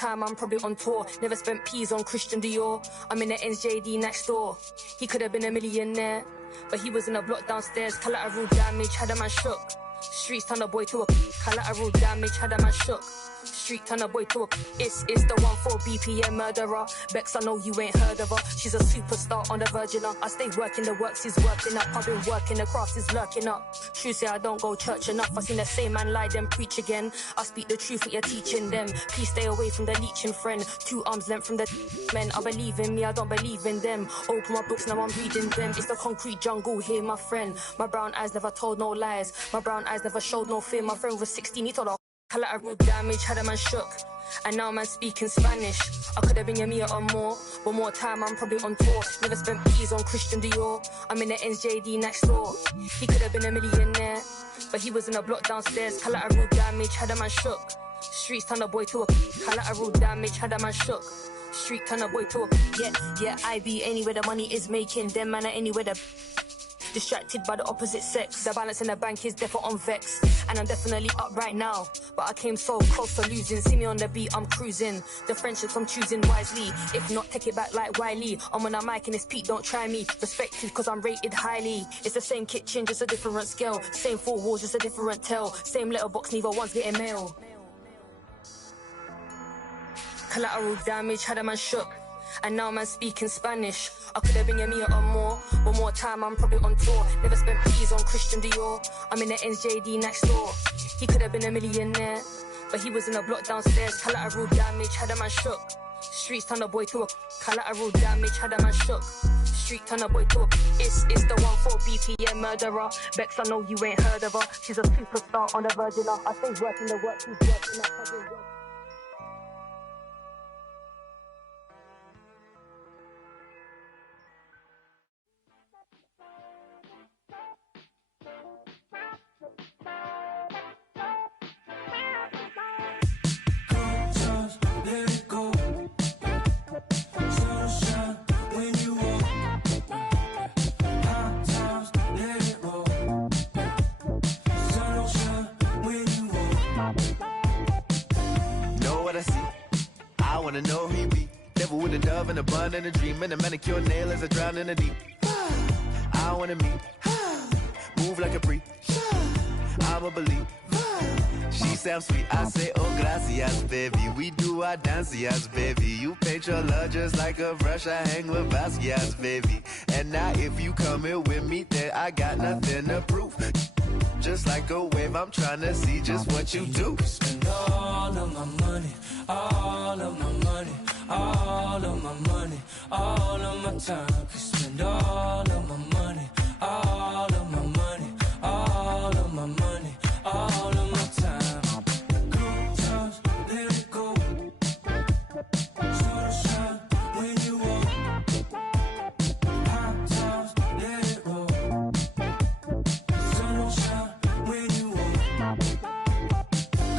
time, I'm probably on tour. Never spent peas on Christian Dior. I'm in the NJD next door. He could have been a millionaire, but he was in a block downstairs. Collateral damage, had a man shook. Streets turn a boy to a collateral damage, had a man shook. Street turn a boy to a it's the 14 BPM murderer. Bex, I know you ain't heard of her. She's a superstar on the Virgin. I stay working the works, is working up. I've been working the crafts, is lurking up. True say I don't go church enough. I seen the same man lie, then preach again. I speak the truth, what you're teaching them. Please stay away from the leeching friend. 2 arms length from the men. I believe in me, I don't believe in them. Open my books, now I'm reading them. It's the concrete jungle here, my friend. My brown eyes never told no lies. My brown eyes never showed no fear. My friend was 16, he told her collateral damage, had a man shook. And now man speaking Spanish. I could have been Yamia or more. One more time, I'm probably on tour. Never spent peas on Christian Dior. I'm in the NJD next door. He could have been a millionaire, but he was in a block downstairs. Collateral damage, had a man shook. Streets turn a boy to a collateral damage, had a man shook. Street turn a boy to a yeah, I be anywhere the money is making. Them man are anywhere the distracted by the opposite sex. The balance in the bank is definitely on vex. And I'm definitely up right now, but I came so close to losing. See me on the beat, I'm cruising. The friendships I'm choosing wisely. If not, take it back like Wiley. I'm on a mic and it's Pete, don't try me. Respected cause I'm rated highly. It's the same kitchen, just a different scale. Same 4 walls, just a different tell. Same letterbox, neither one's getting mail. Collateral damage, had a man shook. And now man speaking Spanish. I could have been Yamia or more. One more time, I'm probably on tour. Never spent peas on Christian Dior. I'm in the NJD next door. He could have been a millionaire, but he was in a block downstairs. Collateral damage, had a man shook. Streets turn a boy to a collateral damage, had a man shook. Street turn a boy to a it's the 14 BPM murderer. Bex, I know you ain't heard of her. She's a superstar on the Virgin. I stay working the work, she's working up. I wanna know who he be. Devil with a dove and a bun and a dream and a manicure nail as I drown in the deep. I wanna meet, move like a freak. I'ma believe. She sounds sweet, I say oh gracias baby. We do our dances baby. You paint your love just like a brush. I hang with Basquiat's baby. And now if you come here with me then I got nothing to prove. Just like a wave, I'm trying to see just what you do. Spend all of my money, all of my money, all of my money, all of my time. Could spend all of my money, all of my money, all of my money, all of my time. Good times, let it go. Sun shine when you walk. Hot times, let it roll. Sun don't shine when you walk.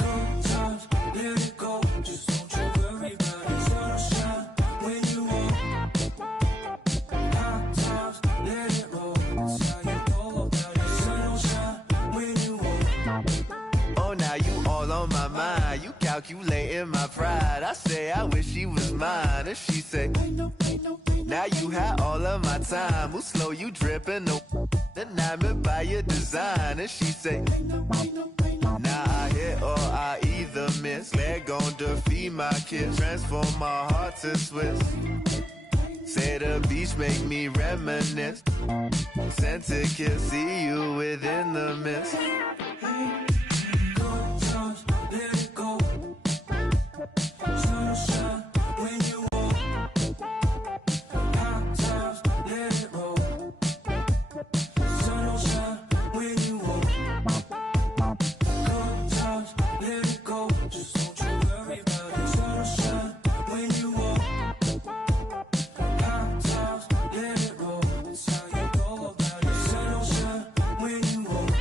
Good times, let it go. Just don't you worry about it. Sun don't shine when you walk. Hot times, let it roll. That's how you know about it. Sun don't shine when you walk. Oh, now you all on my mind. You calculating my pride. I say I wish she was mine. And she say, now you had all of my time. Who slow you dripping? Enamored by your design. And she say, now I hit or I either miss. Leg gon' defeat my kiss. Transform my heart to Swiss. Say the beach make me reminisce. Sent to kiss, see you within the mist. Good times, let it go. Sun shine when you walk. Hot times, let it roll. Sun don't shine when you walk. Good times, let it go. Just don't you worry about it. Sun don't shine when you walk. Hot times, let it roll. That's how you go about it. Sun don't shine when you walk.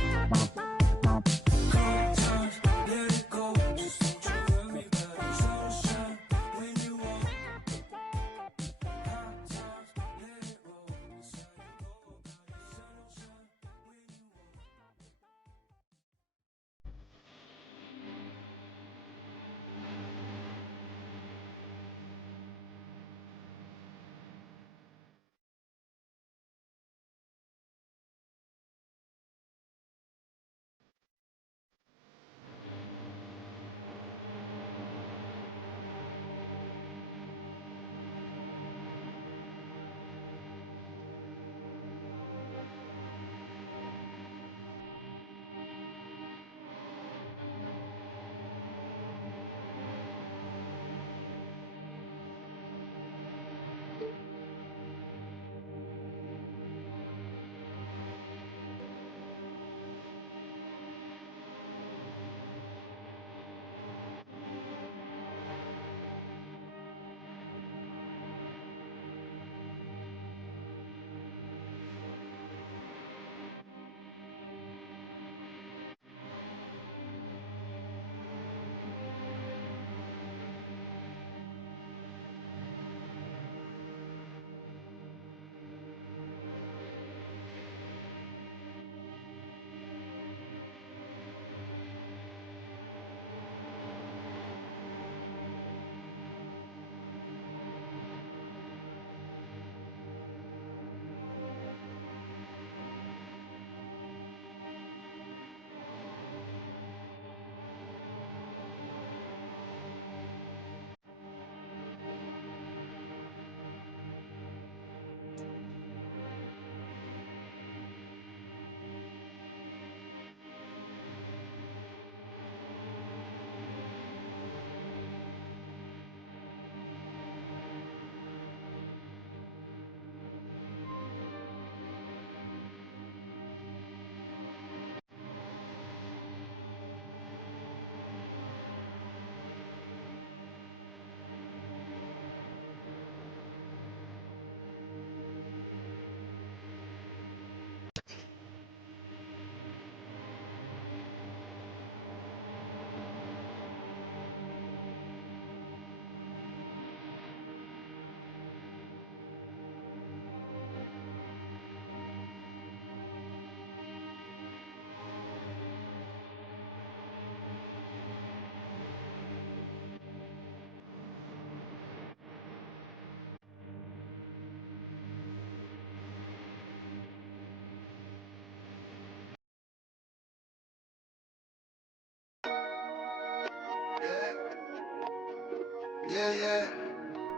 Yeah, yeah.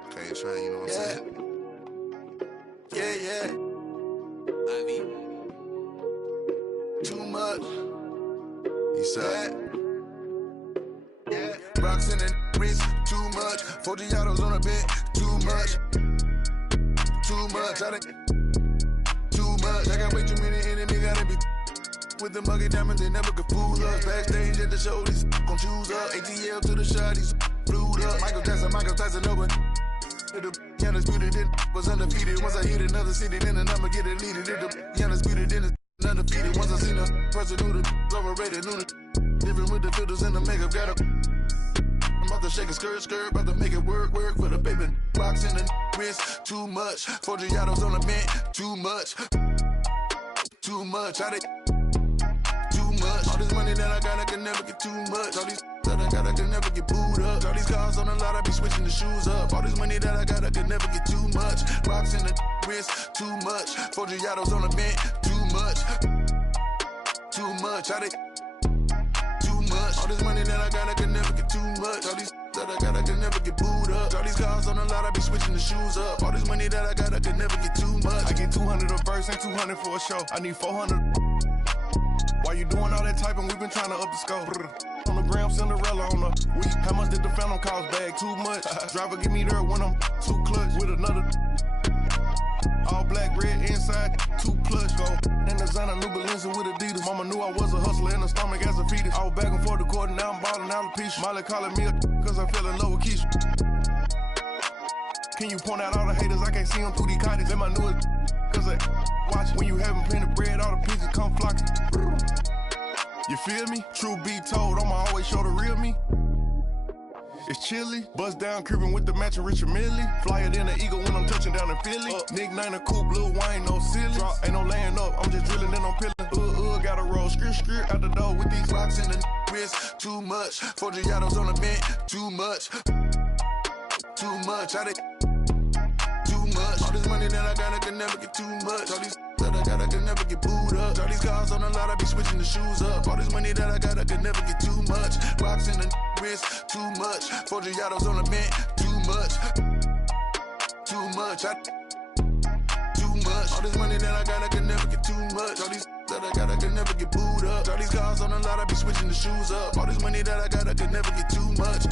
Okay, trying, you know what I'm saying? Yeah, yeah. Too much. East side. Yeah. Rocks in the wrist, too much. 40 autos on the bed, too much. Too much. Too much. I got way too many enemies, gotta be with the muggy diamonds, they never could fool us. Backstage at the show, these gon' choose up. ATL to the shot, these flew up. Michael Tyson, over. The undisputed, then was undefeated. Once I hit another city, then the number get deleted. The undisputed, then it's undefeated. Once I seen a person who the overrated, knew the different with the filters and the makeup. Got a I'm about to shake a skirt, about to make it work for the baby. Box in the wrist, too much. 40 autos on the bench, too much. Too much. How they too much. All this money that I got, I can never get too much. All these that I got, I can never get booed up. All these cars on the lot, I be switching the shoes up. All this money that I got, I can never get too much. Rocks in the wrist, too much. 40 autos on the bench, too much. Too much. How they too much. All this money that I got, I can never get too much. All these that I got, I can never get booed up. All these cars on the lot, I be switching the shoes up. All this money that I got, I can never get too much. I get 200 a verse and 200 for a show. I need 400. Why you doing all that typing? We been trying to up the scope. On the gram, Cinderella on the week. How much did the Phantom cost? Bag too much. Driver get me there when I'm too clutch with another. All black, red inside, too clutch. Go in the Zana, new Balenci with Adidas. Mama knew I was a hustler in the stomach as a fetus. I was back and forth the court and now I'm ballin' out of piece. Molly calling me cause I fell in love with Keisha. Can you point out all the haters? I can't see them through these cottage. In my newest cause I watch when you having plenty of bread, all the pigeons come flocking. You feel me? True be told, I'ma always show the real me. It's chilly, bust down creeping with the matching Richard Millie. Flyer than an eagle when I'm touching down in Philly. Nickname a coupe, Lil Wayne, no silly. Drop, ain't no laying up, I'm just drilling and I'm peeling. Gotta roll, skirt out the door with these rocks in the wrist, too much. 40 autos on the bench, too much. Too much, how they too much. All this money that I got, I can never get too much. All these that I got, I can never get booed up. All these cars on the lot, I be switching the shoes up. All this money that I got, I can never get too much. Rocks in the wrist, too much. 40 autos on the bench, too much. Too much, too much. All this money that I got, I can never get too much. All these that I got, I can never get booed up. All these cars on the lot, I be switching the shoes up. All this money that I got, I can never get too much.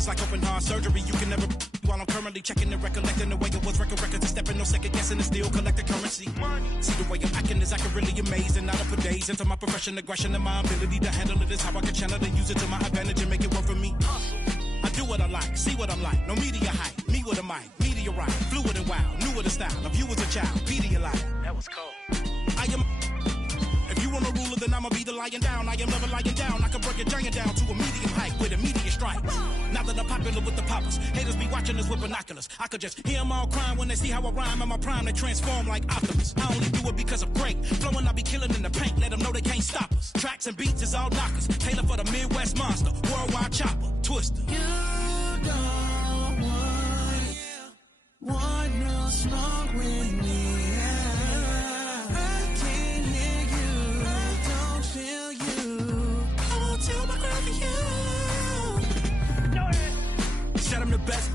it's like open heart surgery. You can never, while I'm currently checking and recollecting the way it was, records and stepping, no second guessing, and still collecting currency. See the way I'm acting is acting really amazing. Not up for days into my profession, aggression, and my ability to handle it is how I can channel and use it to my advantage and make it work for me. I do what I like, see what I'm like. No media hype, me with a mic, meteorite, fluid and wild, new with a style. Of you as a child, Pedialyte. That was cold. I am. If you want a ruler, then I'ma be the lying down. I am never lying down. I can break a giant down to a medium height with immediate strike. Now that I'm popular with the poppers, haters be watching us with binoculars. I could just hear them all crying when they see how I rhyme. In my prime, they transform like Optimus. I only do it because I'm great. Flowing, I be killing in the paint. Let them know they can't stop us. Tracks and beats is all knockers. Taylor for the Midwest monster. Worldwide chopper. Twister. You don't want no smoke with me. I can't hear you. I don't feel you. I won't tell my girl for you. Said I'm the best.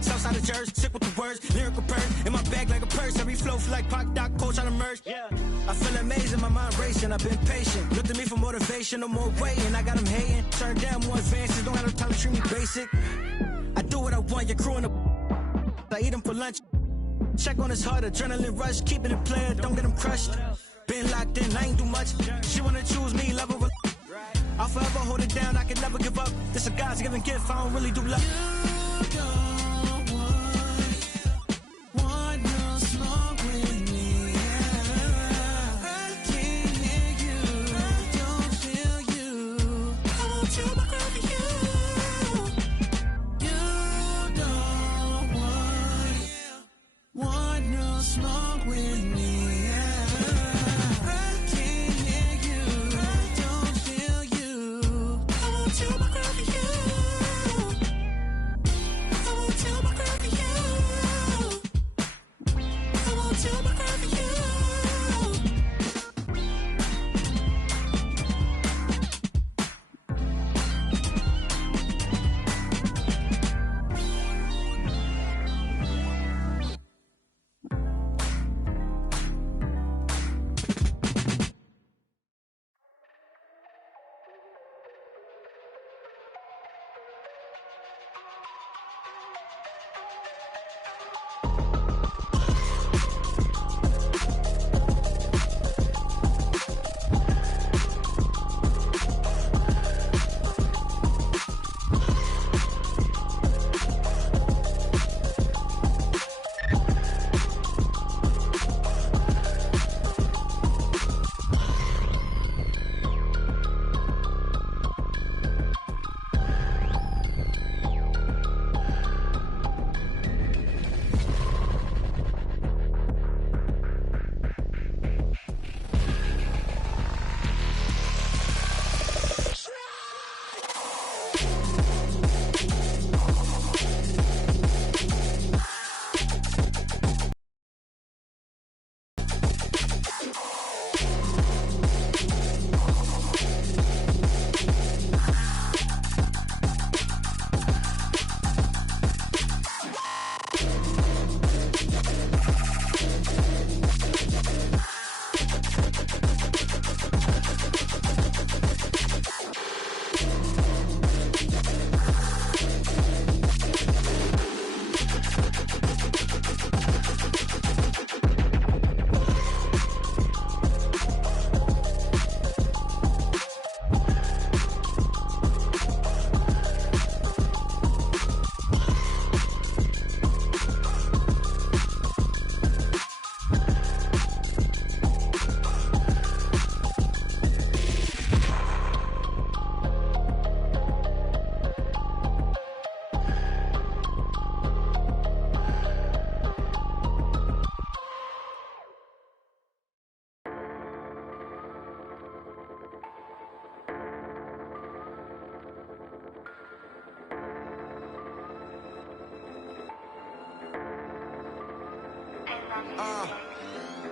Southside of Jersey, sick with the words, lyrical purse. In my bag like a purse, every flow feel like Pac, Doc, Coach on the merge. Yeah. I feel amazing, my mind racing, I've been patient. Look to me for motivation, no more waiting. I got them hating, turn down more advances, don't have no time to treat me basic. I do what I want, your crew in the I eat them for lunch. Check on his heart, adrenaline rush, keeping it player, don't get him crushed. Been locked in, I ain't do much. She wanna choose me, love her. I'll forever hold it down, I can never give up. This a God's given gift, I don't really do love. You don't want no smoke with me. I can't hear you. I don't feel you. I won't tell my girl for you. You don't want no smoke with me. I can't hear you. I don't feel you. I won't tell my girl for you. Tell my girl for you. I won't tell my girl for you.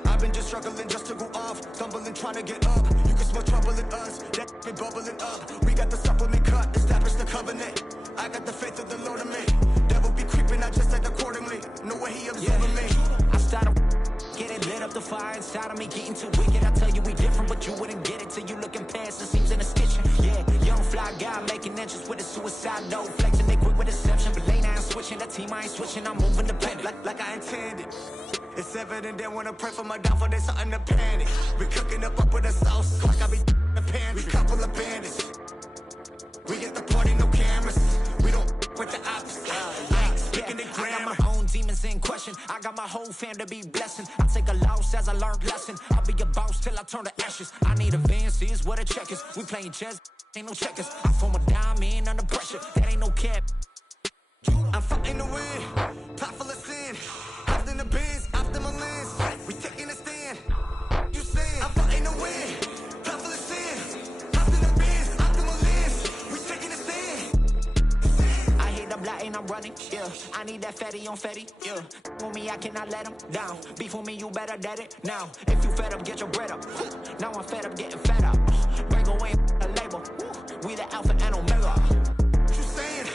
I've been just struggling just to go off, stumbling, trying to get up. You can smell trouble in us, that been bubbling up. We got the supplement cut, establish the covenant. I got the faith of the Lord in me. Devil be creeping, I just act accordingly. Know where he observing me. I started getting lit up the fire inside of me, getting too wicked. I tell you we different, but you wouldn't get it till you looking past the seams in the stitching. Yeah, young fly guy making entrance with a suicide note, flexing they quick with deception, but late I ain't switching. That team I ain't switching, I'm moving dependent. Like I intended. It's evident they wanna pray for my downfall, there's something to panic. We cooking up with a sauce, like I be the pantry. We couple of bandits. We get the party, no cameras. We don't with the opposite. Speaking the grammar. I got my own demons in question. I got my whole fam to be blessing. I take a loss as I learned lesson. I'll be a boss till I turn to ashes. I need advances, what a checkers. We playing chess, ain't no checkers. I form a diamond under pressure. That ain't no cap. I'm fighting to win. Pot full of sin. After the biz, after my lens. We taking a stand. You saying I'm fighting to win. Pot full of sin. After the biz, after my lens. We taking a stand. I hit the black and I'm running. Yeah, I need that fatty on fatty. Yeah, on me I cannot let him down. Beef with me, you better dead it now. If you fed up, get your bread up. Now I'm fed up, getting fed up. Break away a label. We the alpha and omega. You saying?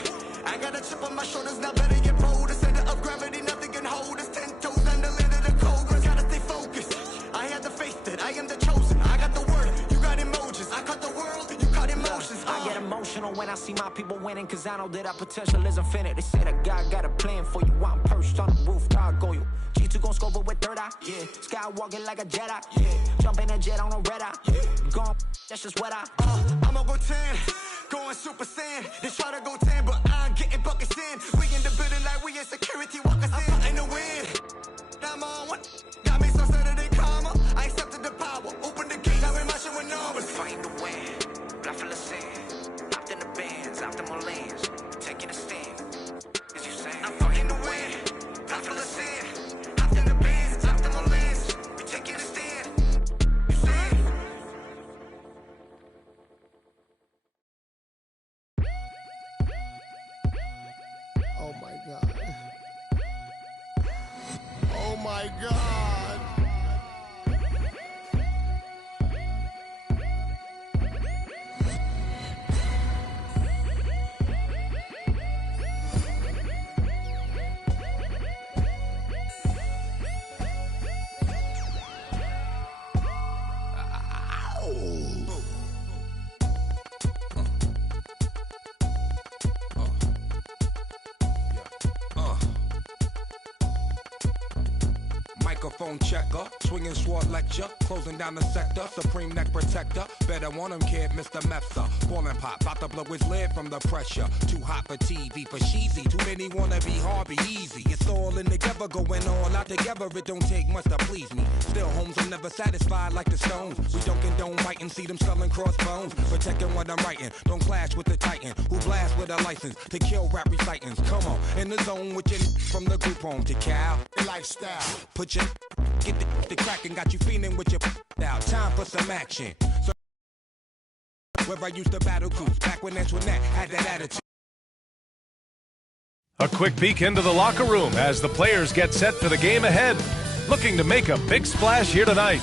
I got a chip on my shoulders, now better get bold. The center of gravity, nothing can hold us. 10 toes under lid of the cobra. Gotta stay focused. I had the faith that I am the chosen. I got the word, you got emojis. I cut the world, you cut emotions. I get emotional when I see my people winning, cause I know that our potential is infinite. They say that God got a plan for you. I'm perched on the roof, God go you. G2 gon' scope it with third eye, yeah. Skywalking like a Jedi, yeah. Jump in a jet on a red eye, yeah. Gone, that's just what I'ma go 10. Going super saiyan, they try to go 10, but I'm getting buckets in. We in the building like we in security, walk us in. I'm fighting to win. I'm on one. Got me some Saturday karma. I accepted the power. Open the gate, now we're marching with numbers. Fighting to win. Blood full of sin. Hopped in the bands, after my lanes. Taking a stand. As you saying, I'm fighting to win. Blood full of sin. Hopped in the bands, after my lanes. We taking a stand. You saying? Oh my God. Oh my God. Microphone checker, swinging sword lecture, closing down the sector, supreme neck protector. Better want him, kid, Mr. Mepsa. Ballin' pop, about to blow his lid from the pressure. Too hot for TV, for cheesy. Too many wanna be hard, be easy. It's all in together, going all out together. It don't take much to please me. Still, homes are never satisfied like the Stones. We don't condone writing, see them selling crossbones. Protecting what I'm writing, don't clash with the Titan who blast with a license to kill rap recitants. Come on, in the zone with your from the group home to Cal. Lifestyle. Put your get the crackin', got you feeling with your out. Time for some action. So where I used to battle cruise, back when Antoinette had that attitude. A quick peek into the locker room as the players get set for the game ahead. Looking to make a big splash here tonight.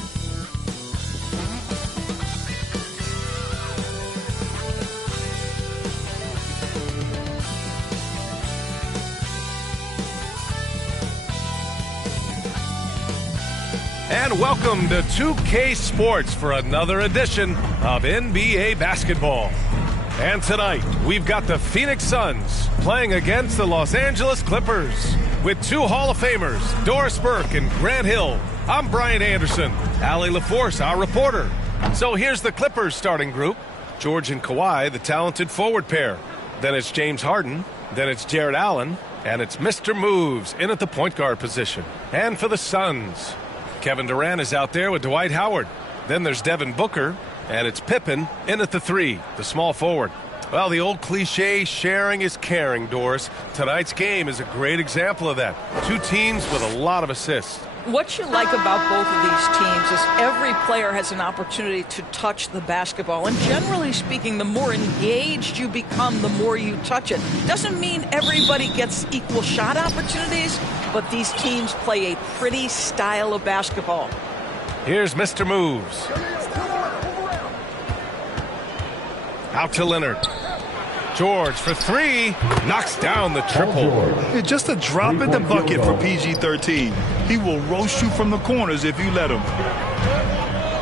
And welcome to 2K Sports for another edition of NBA basketball. And tonight, we've got the Phoenix Suns playing against the Los Angeles Clippers. With two Hall of Famers, Doris Burke and Grant Hill, I'm Brian Anderson. Allie LaForce, our reporter. So here's the Clippers starting group. George and Kawhi, the talented forward pair. Then it's James Harden. Then it's Jared Allen. And it's Mr. Moves in at the point guard position. And for the Suns, Kevin Durant is out there with Dwight Howard. Then there's Devin Booker, and it's Pippen in at the 3, the small forward. Well, the old cliche, sharing is caring, Doris. Tonight's game is a great example of that. Two teams with a lot of assists. What you like about both of these teams is every player has an opportunity to touch the basketball. And generally speaking, the more engaged you become, the more you touch it. Doesn't mean everybody gets equal shot opportunities, but these teams play a pretty style of basketball. Here's Mr. Moves. Out to Leonard. George for 3, knocks down the triple. It's just a drop in the bucket for PG-13. He will roast you from the corners if you let him.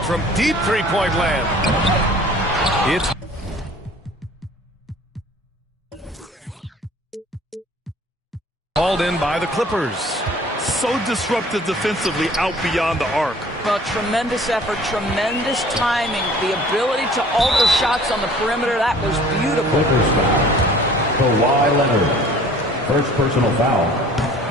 From deep three-point land. Called in by the Clippers. So disruptive defensively out beyond the arc. Well, tremendous effort, tremendous timing, the ability to alter shots on the perimeter. That was beautiful. Clippers foul. Kawhi Leonard. First personal foul.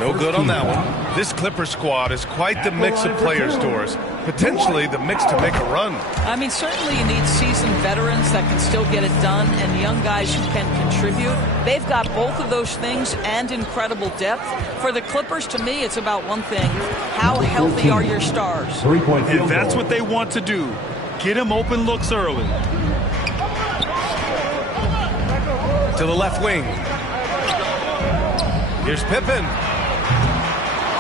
No good on that one. This Clipper squad is quite the mix of players, Doris. Potentially the mix to make a run. I mean, certainly you need seasoned veterans that can still get it done and young guys who can contribute. They've got both of those things and incredible depth. For the Clippers, to me, it's about one thing. How healthy are your stars? And that's what they want to do. Get him open looks early. To the left wing. Here's Pippen.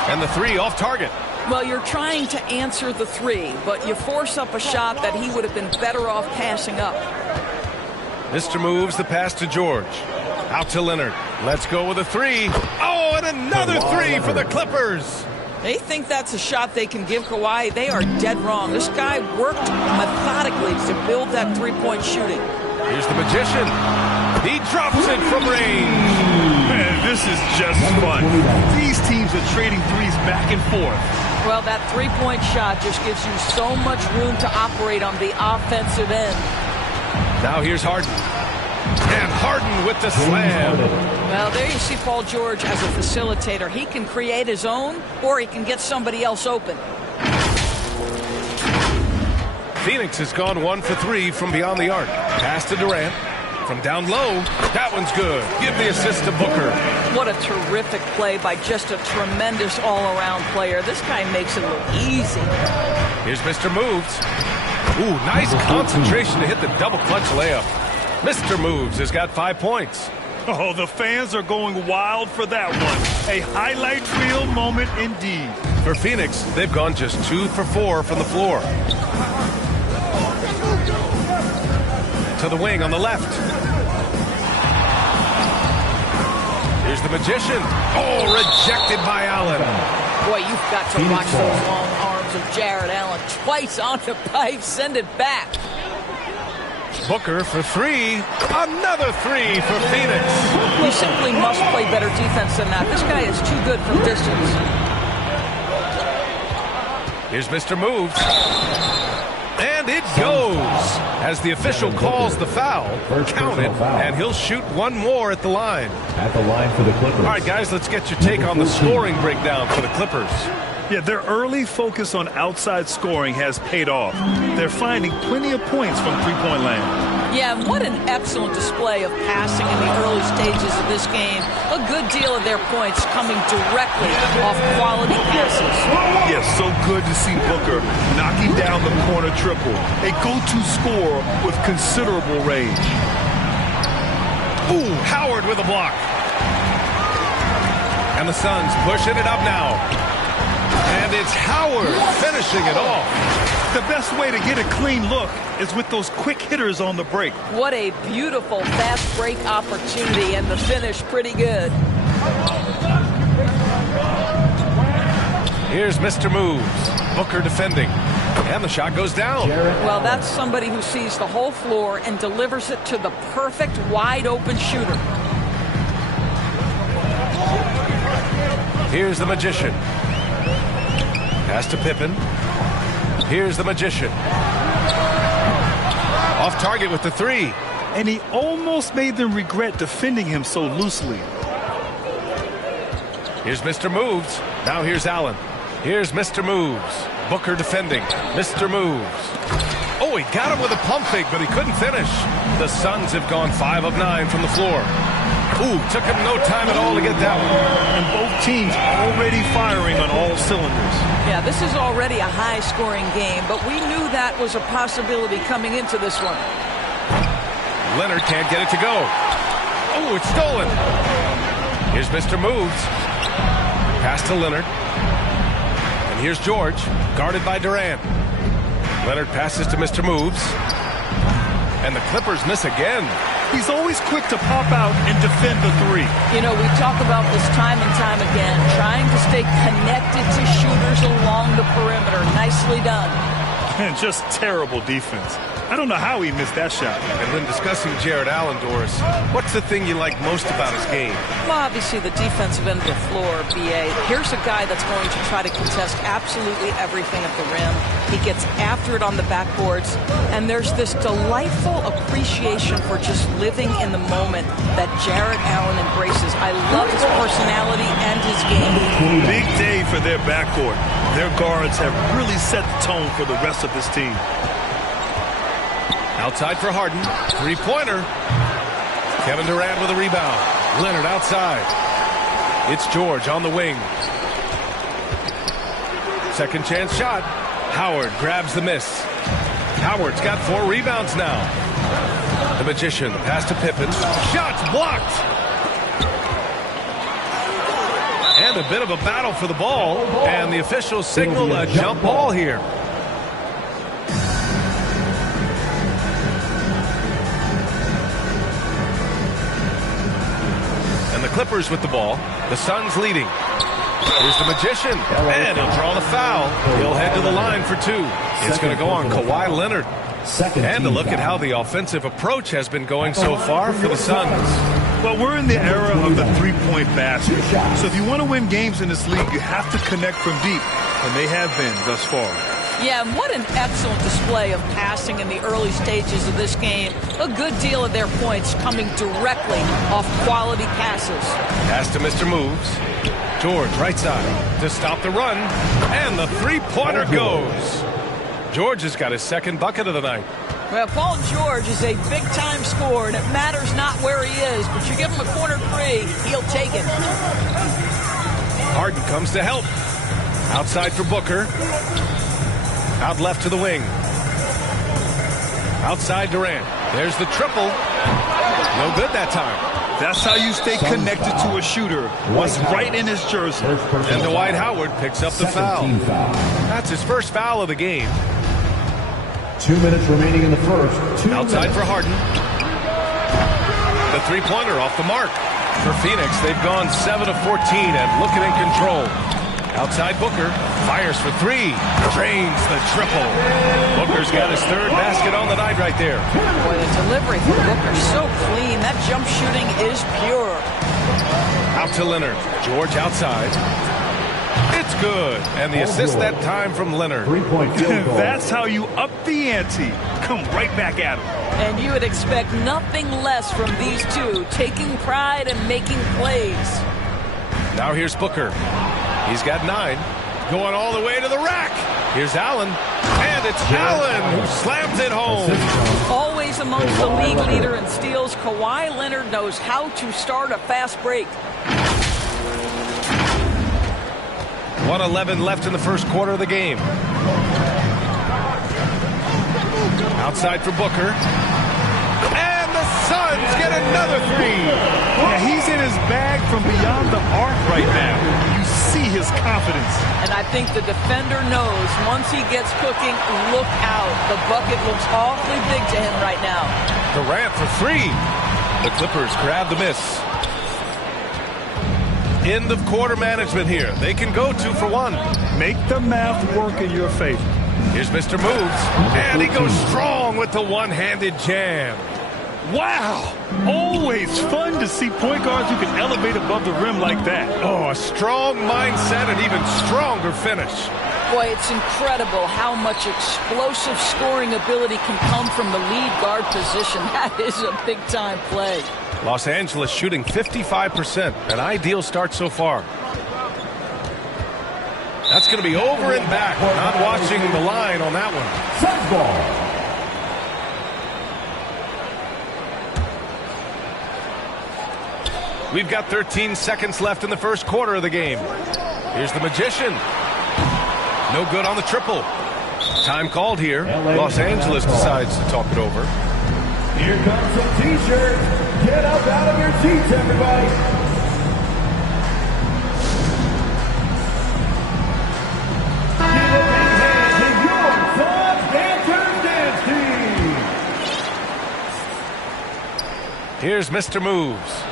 And the three off target. Well, you're trying to answer the three, but you force up a shot that he would have been better off passing up. Mr. moves the pass to George. Out to Leonard. Let's go with a three. Oh, and another three for the Clippers. They think that's a shot they can give Kawhi. They are dead wrong. This guy worked methodically to build that three-point shooting. Here's the magician. He drops it from range. Man, this is just fun. These teams are trading threes back and forth. Well, that three-point shot just gives you so much room to operate on the offensive end. Now here's Harden. And Harden with the slam. Well, there you see Paul George as a facilitator. He can create his own, or he can get somebody else open. Phoenix has gone 1 for 3 from beyond the arc. Pass to Durant. From down low, that one's good. Give the assist to Booker. What a terrific play by just a tremendous all-around player. This guy makes it look easy. Here's Mr. Moves. Ooh, nice concentration to hit the double clutch layup. Mr. Moves has got 5 points. Oh, the fans are going wild for that one. A highlight reel moment indeed. For Phoenix, they've gone just 2 for 4 from the floor. To the wing on the left. Here's the magician. Oh, rejected by Allen. Boy, you've got to watch those long arms of Jared Allen. Twice on the pipe, send it back. Booker for three. Another three for Phoenix. You simply must play better defense than that. This guy is too good from distance. Here's Mr. Moves. And it goes. As the official calls the foul, count it, and he'll shoot one more at the line. At the line for the Clippers. All right, guys, let's get your take on the scoring breakdown for the Clippers. Yeah, their early focus on outside scoring has paid off. They're finding plenty of points from three-point land. Yeah, what an excellent display of passing in the early stages of this game. A good deal of their points coming directly off quality passes. Yes, so good to see Booker knocking down the corner triple. A go-to scorer with considerable range. Ooh, Howard with a block. And the Suns pushing it up now. And it's Howard finishing it off. The best way to get a clean look is with those quick hitters on the break. What a beautiful fast break opportunity, and the finish pretty good. Here's Mr. Moves. Booker defending. And the shot goes down. Well, that's somebody who sees the whole floor and delivers it to the perfect wide open shooter. Here's the magician. Pass to Pippen. Here's the magician. Off target with the three. And he almost made them regret defending him so loosely. Here's Mr. Moves. Now here's Allen. Here's Mr. Moves. Booker defending. Mr. Moves. Oh, he got him with a pump fake, but he couldn't finish. The Suns have gone 5 of 9 from the floor. Ooh, took him no time at all to get that one. And both teams already firing on all cylinders. Yeah, this is already a high-scoring game, but we knew that was a possibility coming into this one. Leonard can't get it to go. Oh, it's stolen. Here's Mr. Moves. Pass to Leonard. And here's George, guarded by Durant. Leonard passes to Mr. Moves. And the Clippers miss again. He's always quick to pop out and defend the three. You know, we talk about this time and time again, trying to stay connected to shooters along the perimeter. Nicely done. And just terrible defense. I don't know how he missed that shot. And when discussing Jared Allen, Doris, what's the thing you like most about his game? Well, obviously the defensive end of the floor, B.A. Here's a guy that's going to try to contest absolutely everything at the rim. He gets after it on the backboards, and there's this delightful appreciation for just living in the moment that Jared Allen embraces. I love his personality and his game. Big day for their backcourt. Their guards have really set the tone for the rest of this team. Outside for Harden. Three-pointer. Kevin Durant with a rebound. Leonard outside. It's George on the wing. Second chance shot. Howard grabs the miss. Howard's got 4 rebounds now. The Magician, pass to Pippen. Shots blocked. And a bit of a battle for the ball. And the officials signal a jump ball here. And the Clippers with the ball. The Suns leading. Here's the Magician. And he'll draw the foul. He'll head to the line for 2. It's going to go on Kawhi Leonard. And to look at how the offensive approach has been going so far for the Suns. Well, we're in the era of the three-point basket. So if you want to win games in this league, you have to connect from deep. And they have been thus far. Yeah, and what an excellent display of passing in the early stages of this game. A good deal of their points coming directly off quality passes. Pass to Mr. Moves. George, right side, to stop the run. And the three-pointer goes. George has got his second bucket of the night. Well, Paul George is a big-time scorer, and it matters not where he is, but you give him a corner 3, he'll take it. Harden comes to help. Outside for Booker. Out left to the wing. Outside Durant. There's the triple. No good that time. That's how you stay connected to a shooter. Was right in his jersey. And Dwight Howard picks up the foul. That's his first foul of the game. 2 minutes remaining in the first. Outside for Harden. The three-pointer off the mark. For Phoenix, they've gone 7 of 14 and looking in control. Outside Booker, fires for 3, drains the triple. Booker's got his third basket on the night right there. Boy, the delivery from Booker so clean. That jump shooting is pure. Out to Leonard. George outside. It's good. And the assist that time from Leonard. 3-point field goal. That's how you up the ante. Come right back at him. And you would expect nothing less from these two, taking pride and making plays. Now here's Booker. He's got 9. Going all the way to the rack. Here's Allen. And it's Allen who slams it home. Always amongst the league leader in steals, Kawhi Leonard knows how to start a fast break. 1:11 left in the first quarter of the game. Outside for Booker. And the Suns get another 3. Yeah, he's in his bag from beyond the arc right now. You see his confidence. And I think the defender knows once he gets cooking, look out. The bucket looks awfully big to him right now. Durant for 3. The Clippers grab the miss. End of quarter management here. They can go 2 for 1. Make the math work in your favor. Here's Mr. Moves. And he goes strong with the one-handed jam. Wow! Always fun to see point guards who can elevate above the rim like that. Oh, a strong mindset and even stronger finish. Boy, it's incredible how much explosive scoring ability can come from the lead guard position. That is a big-time play. Los Angeles shooting 55%. An ideal start so far. That's going to be over and back. Not watching the line on that one. Suns ball. We've got 13 seconds left in the first quarter of the game. Here's the Magician. No good on the triple. Time called here. Los Angeles decides to talk it over. Here comes some T-shirts. Get up out of your seats, everybody. Give a big hand to your Suns Dancers Dance Team. Here's Mr. Moves.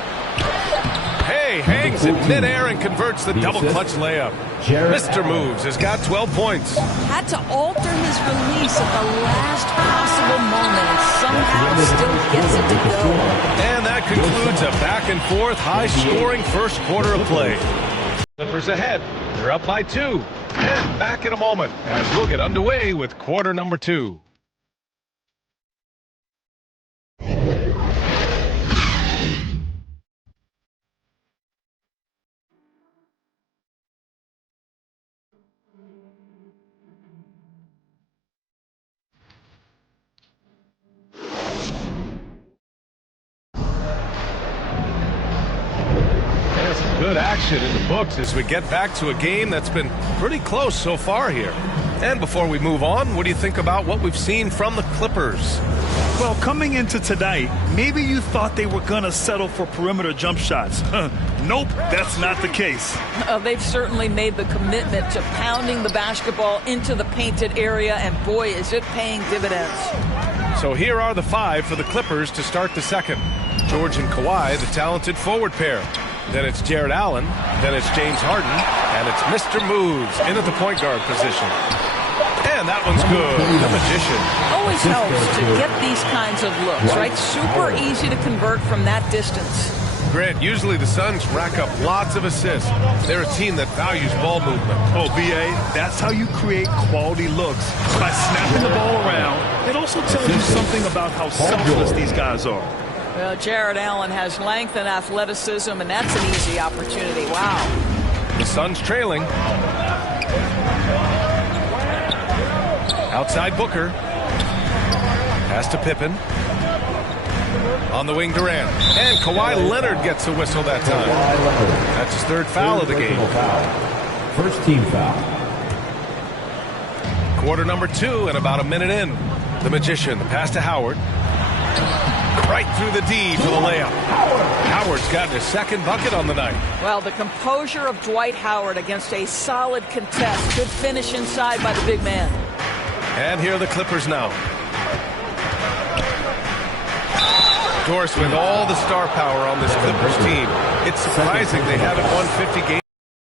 Hey, hangs in midair and converts the double clutch layup. Mr. Moves has got 12 points. Had to alter his release at the last possible moment and somehow still gets it to go. And that concludes a back-and-forth, high-scoring first quarter of play. Clippers ahead. They're up by 2. And back in a moment as we'll get underway with quarter number 2. Good action in the books as we get back to a game that's been pretty close so far here. And before we move on, what do you think about what we've seen from the Clippers? Well, coming into tonight, maybe you thought they were going to settle for perimeter jump shots. Nope, that's not the case. They've certainly made the commitment to pounding the basketball into the painted area, and boy, is it paying dividends. So here are the 5 for the Clippers to start the second. George and Kawhi, the talented forward pair. Then it's Jared Allen, then it's James Harden, and it's Mr. Moves in at the point guard position. And that one's good. The Magician. Always helps to get these kinds of looks, right? Super easy to convert from that distance. Grant, usually the Suns rack up lots of assists. They're a team that values ball movement. Oh, B.A., that's how you create quality looks. By snapping the ball around, it also tells you something about how selfless these guys are. Well, Jared Allen has length and athleticism, and that's an easy opportunity. Wow. The Suns trailing. Outside Booker. Pass to Pippen. On the wing, Durant. And Kawhi Leonard gets a whistle that time. That's his 3rd foul of the game. First team foul. Quarter number 2 and about a minute in. The Magician, the pass to Howard. Right through the D for the layup. Howard's gotten his 2nd bucket on the night. Well, the composure of Dwight Howard against a solid contest. Good finish inside by the big man. And here are the Clippers now. Doris with all the star power on this Clippers team. It's surprising they haven't won 50 games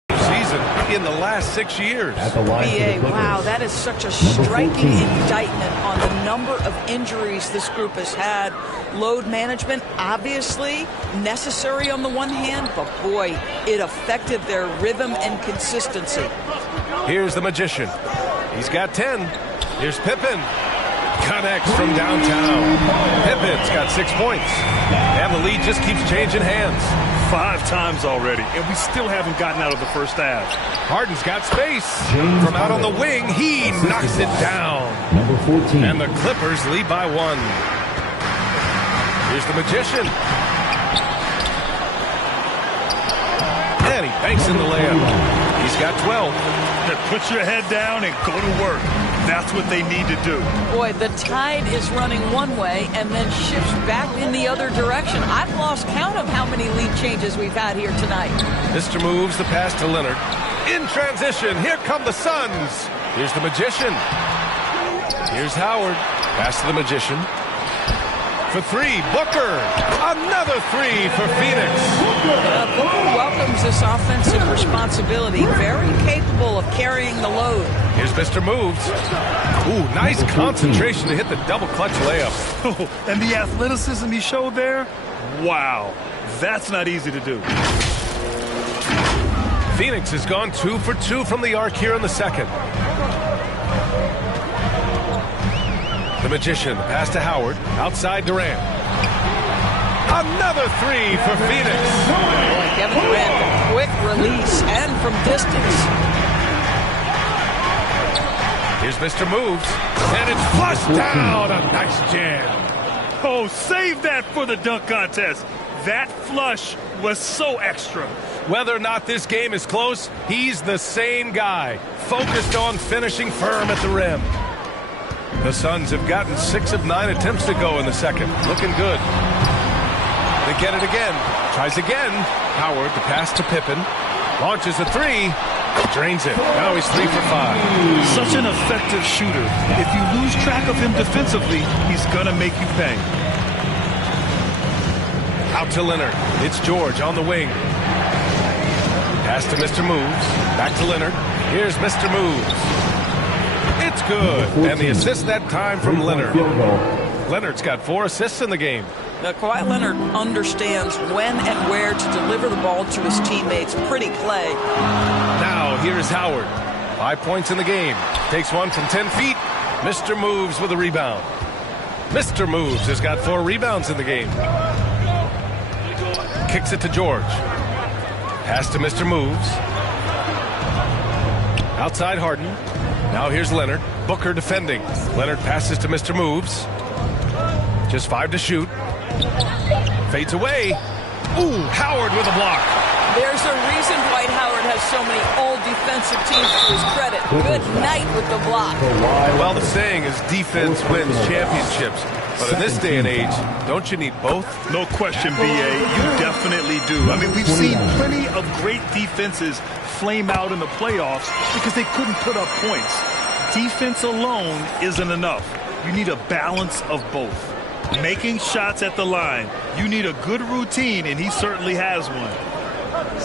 season in the last 6 years. BA, wow, that is such a striking indictment on the number of injuries this group has had. Load management, obviously necessary on the one hand, but boy, it affected their rhythm and consistency. Here's the Magician. He's got 10. Here's Pippen. Connects from downtown. Pippen's got 6 points. And the lead just keeps changing hands. 5 times already, and we still haven't gotten out of the first half. Harden's got space. From out on the wing, he knocks it down. Number 14. And the Clippers lead by 1. Here's the Magician. And he banks in the layup. He's got 12. Put your head down and go to work. That's what they need to do. Boy, the tide is running one way and then shifts back in the other direction. I've lost count of how many lead changes we've had here tonight. Mr. Moves the pass to Leonard. In transition, here come the Suns. Here's the Magician. Here's Howard. Pass to the Magician. For 3, Booker. Another 3 for Phoenix. Booker welcomes this offensive responsibility. Very capable of carrying the load. Here's Mr. Moves. Ooh, nice concentration to hit the double clutch layup. Oh, and the athleticism he showed there? Wow, that's not easy to do. Phoenix has gone 2 for 2 from the arc here in the second. The Magician, pass to Howard, outside Durant. Another 3 for Phoenix. Boy, Kevin Durant, quick release and from distance. Here's Mr. Moves, and it's flushed down. A nice jam. Oh, save that for the dunk contest. That flush was so extra. Whether or not this game is close, he's the same guy, focused on finishing firm at the rim. The Suns have gotten 6 of 9 attempts to go in the second. Looking good. They get it again. Tries again. Howard, the pass to Pippen. Launches a 3. Drains it. Now he's 3 for 5. Such an effective shooter. If you lose track of him defensively, he's going to make you pay. Out to Leonard. It's George on the wing. Pass to Mr. Moves. Back to Leonard. Here's Mr. Moves. It's good. And the assist that time from Leonard. Leonard's got 4 assists in the game. Kawhi Leonard understands when and where to deliver the ball to his teammates. Pretty play. Now here's Howard. 5 points in the game. Takes one from 10 feet. Mr. Moves with a rebound. Mr. Moves has got 4 rebounds in the game. Kicks it to George. Pass to Mr. Moves. Outside Harden. Now here's Leonard. Booker defending. Leonard passes to Mr. Moves. Just 5 to shoot. Fades away. Ooh, Howard with a block. There's a reason Dwight Howard has so many all-defensive teams to his credit. Good night with the block. Well, the saying is defense wins championships. But in this day and age, don't you need both? No question, B.A. You definitely do. I mean, we've seen plenty of great defenses flame out in the playoffs because they couldn't put up points. Defense alone isn't enough. You need a balance of both. Making shots at the line. You need a good routine, and he certainly has one.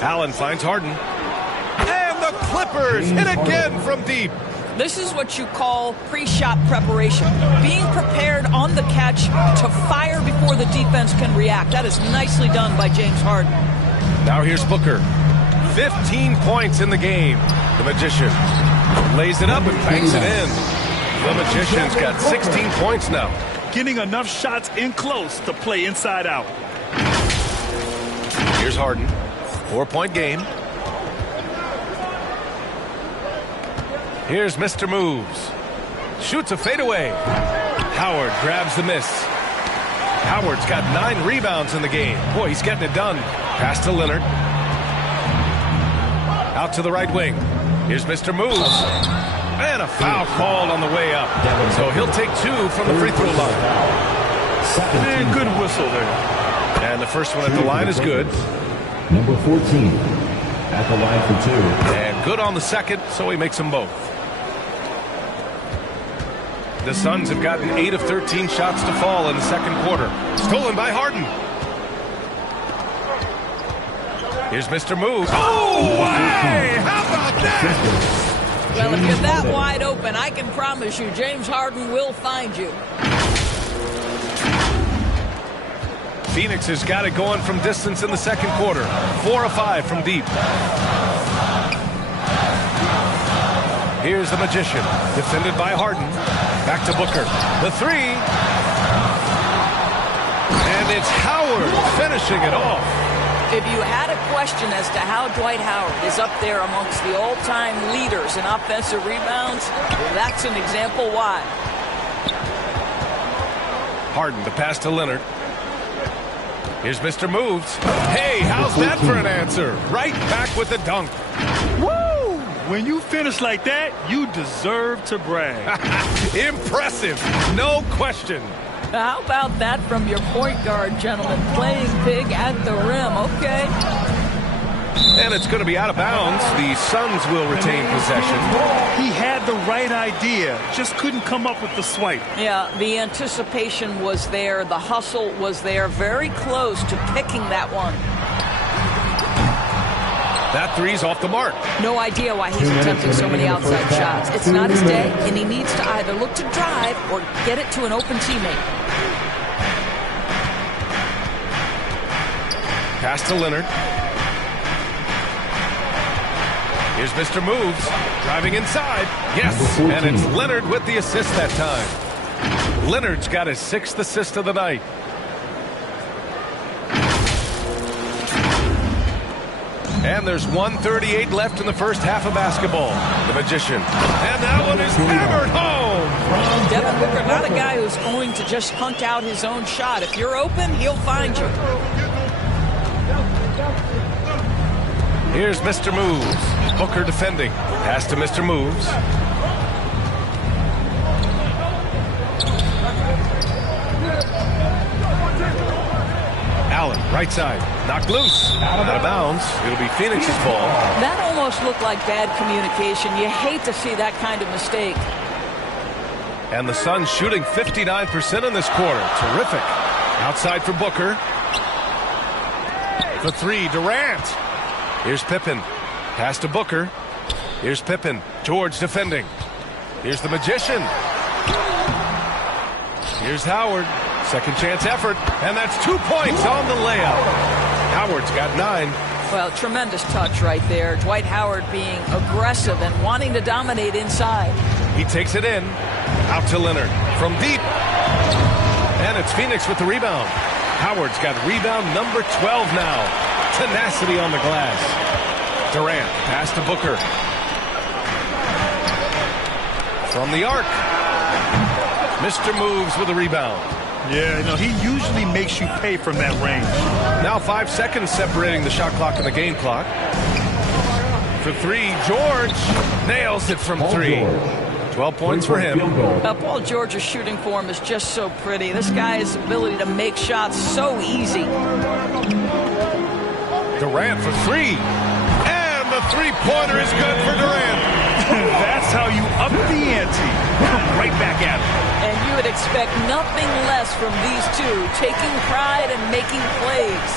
Allen finds Harden. And the Clippers hit again from deep. This is what you call pre-shot preparation. Being prepared on the catch to fire before the defense can react. That is nicely done by James Harden. Now here's Booker. 15 points in the game. The Magician lays it up and banks it in. The Magician's got 16 points now. Getting enough shots in close to play inside out. Here's Harden. 4-point game. Here's Mr. Moves. Shoots a fadeaway. Howard grabs the miss. Howard's got 9 rebounds in the game. Boy, he's getting it done. Pass to Leonard. Out to the right wing. Here's Mr. Moves. And a foul called on the way up. So he'll take 2 from the free throw line. And good whistle there. And the first one at the line is good. Number 14 at the line for 2. And good on the second, so he makes them both. The Suns have gotten 8 of 13 shots to fall in the second quarter. Stolen by Harden. Here's Mr. Moves. Oh, hey! How about that? Well, if you're that wide open, I can promise you James Harden will find you. Phoenix has got it going from distance in the second quarter. 4 of 5 from deep. Here's the Magician. Defended by Harden. Back to Booker. The 3. And it's Howard finishing it off. If you had a question as to how Dwight Howard is up there amongst the all-time leaders in offensive rebounds, that's an example why. Harden, the pass to Leonard. Here's Mr. Moves. Hey, how's that for an answer? Right back with the dunk. Woo! When you finish like that, you deserve to brag. Impressive, no question. How about that from your point guard, gentlemen? Playing big at the rim, okay. And it's going to be out of bounds. The Suns will retain possession. He had the right idea, just couldn't come up with the swipe. Yeah, the anticipation was there. The hustle was there. Very close to picking that one. That 3's off the mark. No idea why he's attempting so many outside shots. It's not his day, and he needs to either look to drive or get it to an open teammate. Pass to Leonard. Here's Mr. Moves. Driving inside. Yes, and it's Leonard with the assist that time. Leonard's got his 6th assist of the night. And there's 1:38 left in the first half of basketball. The Magician. And that one is hammered home. Devin Booker, not a guy who's going to just hunt out his own shot. If you're open, he'll find you. Here's Mr. Moves. Booker defending. Pass to Mr. Moves. Allen, right side. Knocked loose. Out of bounds. It'll be Phoenix's ball. That almost looked like bad communication. You hate to see that kind of mistake. And the Suns shooting 59% in this quarter. Terrific. Outside for Booker. The 3, Durant. Here's Pippen. Pass to Booker. Here's Pippen. George defending. Here's the Magician. Here's Howard. Second chance effort. And that's 2 points on the layup. Howard's got 9. Well, tremendous touch right there. Dwight Howard being aggressive and wanting to dominate inside. He takes it in. Out to Leonard. From deep. And it's Phoenix with the rebound. Howard's got rebound number 12 now. Tenacity on the glass. Durant, pass to Booker. From the arc. Mr. Moves with a rebound. Yeah, no, he usually makes you pay from that range. Now 5 seconds separating the shot clock and the game clock. For 3, George nails it from 3. 12 points for him. Paul George's shooting form is just so pretty. This guy's ability to make shots so easy. Durant for 3. And the three-pointer is good for Durant. That's how you up the ante. Come right back at him. And you would expect nothing less from these two, taking pride and making plays.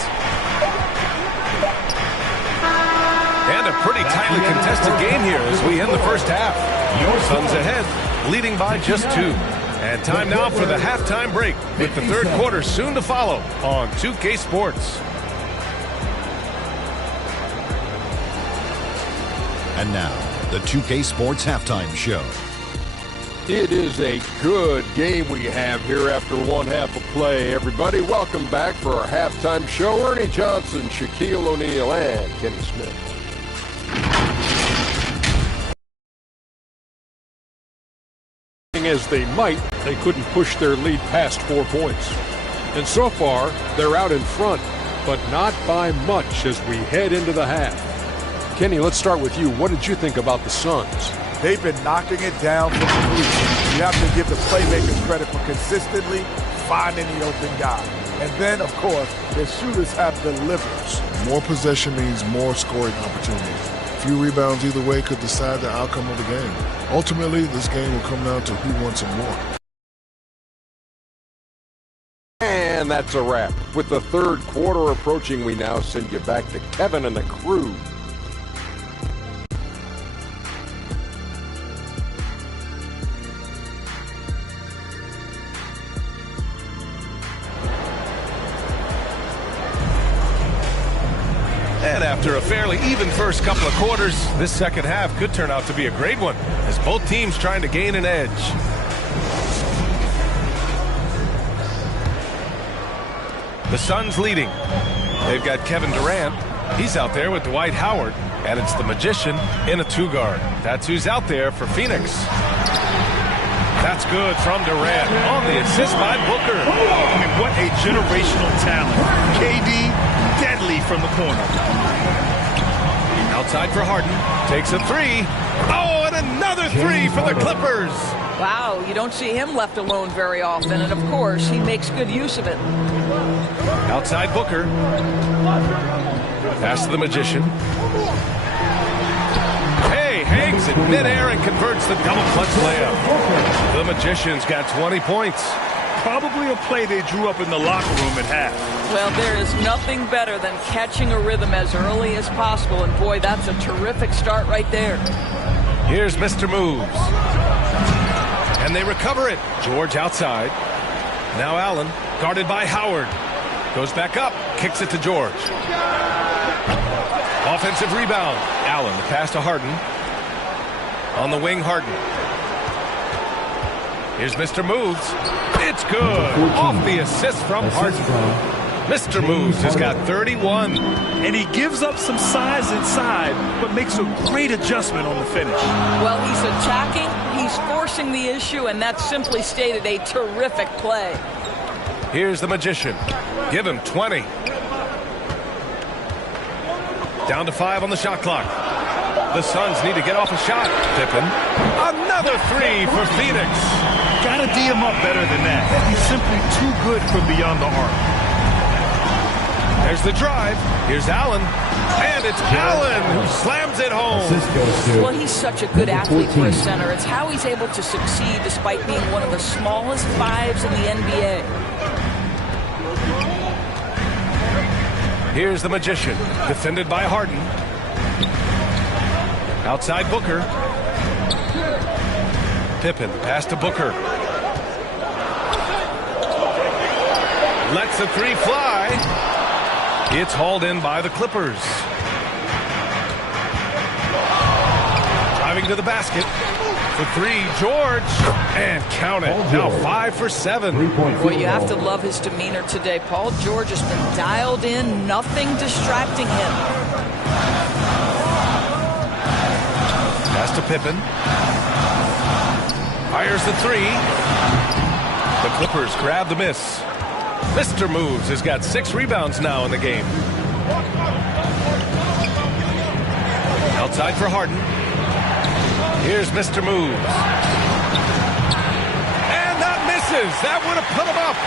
And a pretty tightly contested game here as we end the first half. Your Suns ahead, leading by just 2. And time now for the halftime break, with the third quarter soon to follow on 2K Sports. And now, the 2K Sports Halftime Show. It is a good game we have here after one half of play. Everybody, welcome back for our halftime show. Ernie Johnson, Shaquille O'Neal, and Kenny Smith. As they might, they couldn't push their lead past 4 points. And so far, they're out in front, but not by much as we head into the half. Kenny, let's start with you. What did you think about the Suns? They've been knocking it down from three. You have to give the playmakers credit for consistently finding the open guy. And then, of course, the shooters have delivered. More possession means more scoring opportunities. A few rebounds either way could decide the outcome of the game. Ultimately, this game will come down to who wants it more. And that's a wrap. With the third quarter approaching, we now send you back to Kevin and the crew. And after a fairly even first couple of quarters, this second half could turn out to be a great one, as both teams trying to gain an edge. The Suns leading. They've got Kevin Durant. He's out there with Dwight Howard, and it's the Magician in a 2-guard. That's who's out there for Phoenix. That's good from Durant on the assist by Booker. I mean, what a generational talent. KD, deadly from the corner. Outside for Harden. Takes a 3. Oh, and another 3 for the Clippers. Wow, you don't see him left alone very often, and of course, he makes good use of it. Outside Booker. Pass to the Magician. Hangs in midair and converts the double clutch layup. The Magician's got 20 points. Probably a play they drew up in the locker room at half. Well, there is nothing better than catching a rhythm as early as possible, and boy, that's a terrific start right there. Here's Mr. Moves. And they recover it. George outside. Now Allen, guarded by Howard. Goes back up, kicks it to George. Offensive rebound. Allen, the pass to Harden. On the wing, Harden. Here's Mr. Moves. It's good. Off the assist from Harden. Mr. Moves has got 31. And he gives up some size inside, but makes a great adjustment on the finish. Well, he's attacking, he's forcing the issue, and that's simply stated a terrific play. Here's the Magician. Give him 20. Down to 5 on the shot clock. The Suns need to get off a shot. Pippen. Another 3 for Phoenix. Gotta D him up better than that. He's simply too good from beyond the arc. There's the drive. Here's Allen. And it's Allen who slams it home. Well, he's such a good athlete for a center. It's how he's able to succeed despite being one of the smallest 5s in the NBA. Here's the Magician, defended by Harden. Outside Booker. Pippen, pass to Booker. Lets the three fly. It's hauled in by the Clippers. Driving to the basket. For three, George. And count it. Now 5 for 7. Well, you have to love his demeanor today. Paul George has been dialed in. Nothing distracting him. Pass to Pippen. Fires the three. The Clippers grab the miss. Mr. Moves has got 6 rebounds now in the game. Outside for Harden. Here's Mr. Moves. And that misses. That would have put him up.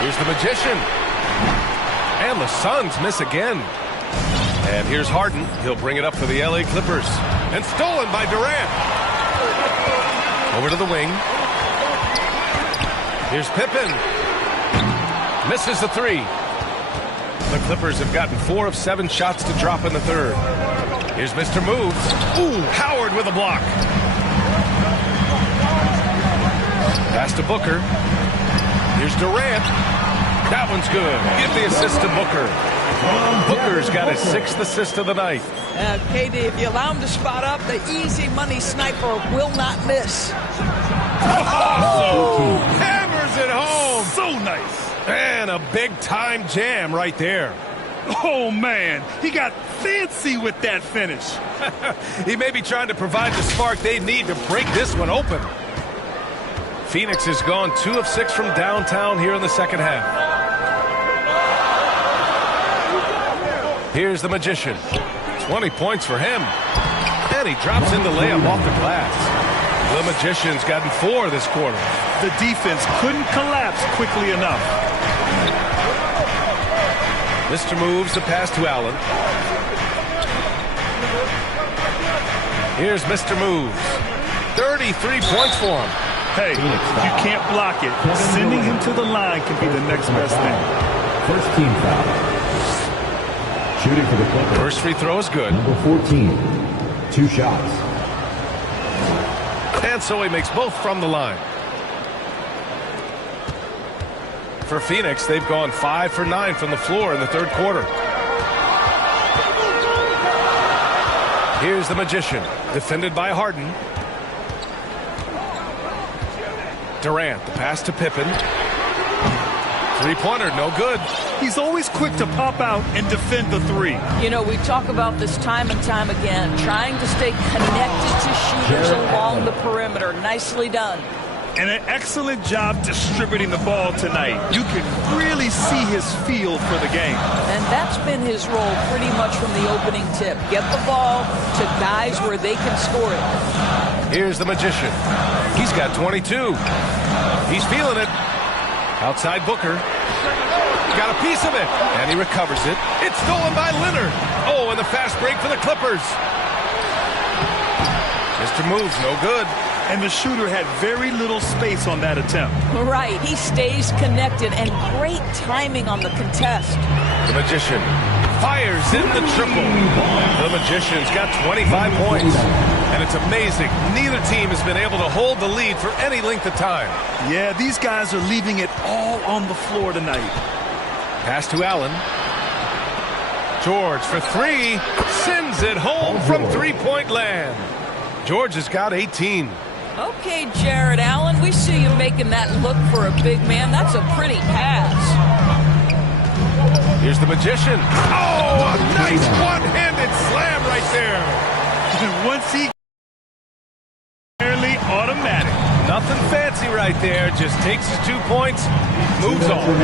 Here's the Magician. And the Suns miss again. And here's Harden. He'll bring it up for the LA Clippers. And stolen by Durant. Over to the wing. Here's Pippen. Misses the three. The Clippers have gotten 4 of 7 shots to drop in the third. Here's Mr. Moves. Ooh, Howard with a block. Pass to Booker. Here's Durant. That one's good. Give the assist to Booker. Booker's got his 6th assist of the night. KD, if you allow him to spot up, the easy money sniper will not miss. Oh! Hammers it home. So nice. And a big-time jam right there. Oh, man. He got fancy with that finish. He may be trying to provide the spark they need to break this one open. Phoenix has gone 2 of 6 from downtown here in the second half. Here's the Magician. 20 points for him. And he drops in the layup off the glass. The Magician's gotten 4 this quarter. The defense couldn't collapse quickly enough. Mr. Moves the pass to Allen. Here's Mr. Moves. 33 points for him. Hey, if you can't block it, sending him to the line can be the next best thing. First team foul. Shooting for the Clippers. First free throw is good. Number 14. 2 shots. And so he makes both from the line. For Phoenix, they've gone 5 for 9 from the floor in the third quarter. Here's the Magician, defended by Harden. Durant, the pass to Pippen. Three-pointer, no good. He's always quick to pop out and defend the three. You know, we talk about this time and time again, trying to stay connected to shooters along the perimeter. Nicely done. And an excellent job distributing the ball tonight. You can really see his feel for the game. And that's been his role pretty much from the opening tip. Get the ball to guys where they can score it. Here's the Magician. He's got 22. He's feeling it. Outside Booker. Got a piece of it. And he recovers it. It's stolen by Leonard. Oh, and the fast break for the Clippers. Mr. Moves, no good. And the shooter had very little space on that attempt. Right, he stays connected, and great timing on the contest. The Magician fires in the triple. The Magician's got 25 points. And it's amazing. Neither team has been able to hold the lead for any length of time. Yeah, these guys are leaving it all on the floor tonight. Pass to Allen. George for 3. Sends it home from three-point land. George has got 18. Okay, Jared Allen, we see you making that look for a big man. That's a pretty pass. Here's the Magician. Oh, a nice one-handed slam right there. And once he fairly automatic. Nothing fancy right there. Just takes his 2 points, moves on.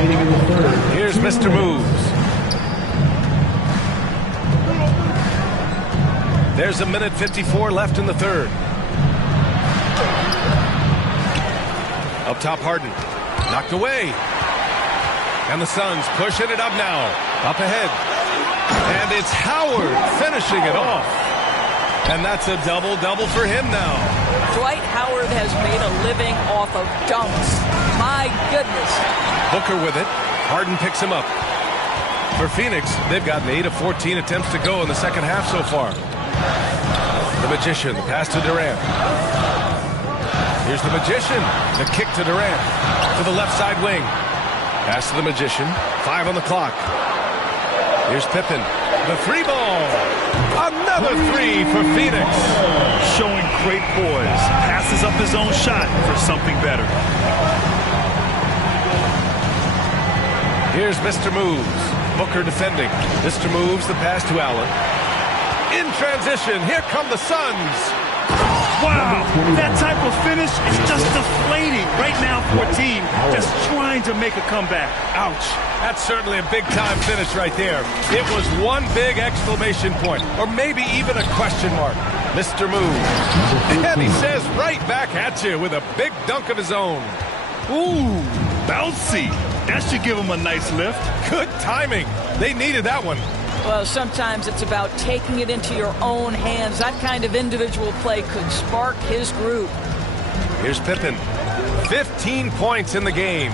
Here's Mr. Moves. There's a minute 54 left in the third. Up top, Harden. Knocked away. And the Suns pushing it up now. Up ahead. And it's Howard finishing it off. And that's a double-double for him now. Dwight Howard has made a living off of dunks. My goodness. Booker with it. Harden picks him up. For Phoenix, they've gotten 8 of 14 attempts to go in the second half so far. The Magician, the pass to Durant. Here's the Magician, the kick to Durant. To the left side wing. Pass to the Magician, 5 on the clock. Here's Pippen, the 3 ball. Another 3 for Phoenix. Showing great poise. Passes up his own shot for something better. Here's Mr. Moves. Booker defending. Mr. Moves, the pass to Allen. In transition, here come the Suns. Wow, that type of finish is just deflating right now for a team just trying to make a comeback. Ouch. That's certainly a big-time finish right there. It was one big exclamation point, or maybe even a question mark. Mr. Moves. And he says right back at you with a big dunk of his own. Ooh, bouncy. That should give him a nice lift. Good timing. They needed that one. Well, sometimes it's about taking it into your own hands. That kind of individual play could spark his groove. Here's Pippen. 15 points in the game.